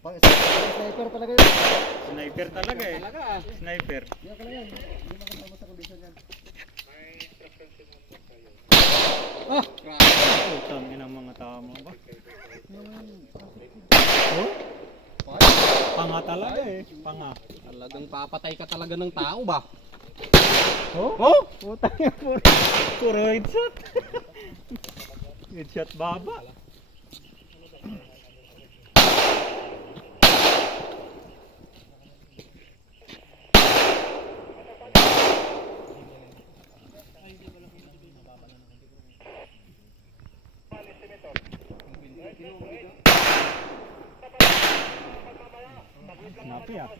Sniper talaga yun. Sniper talaga eh. Sniper. Yan ka lang yan. Hindi maganda sa kondisyon yan. Utang yun ang mga tama ba? Oh? Panga talaga eh. Panga. Talagang papatay ka talaga ng tao ba? Oh? Oh? Utang yan. Puro headshot. Headshot baba. Snappy ah.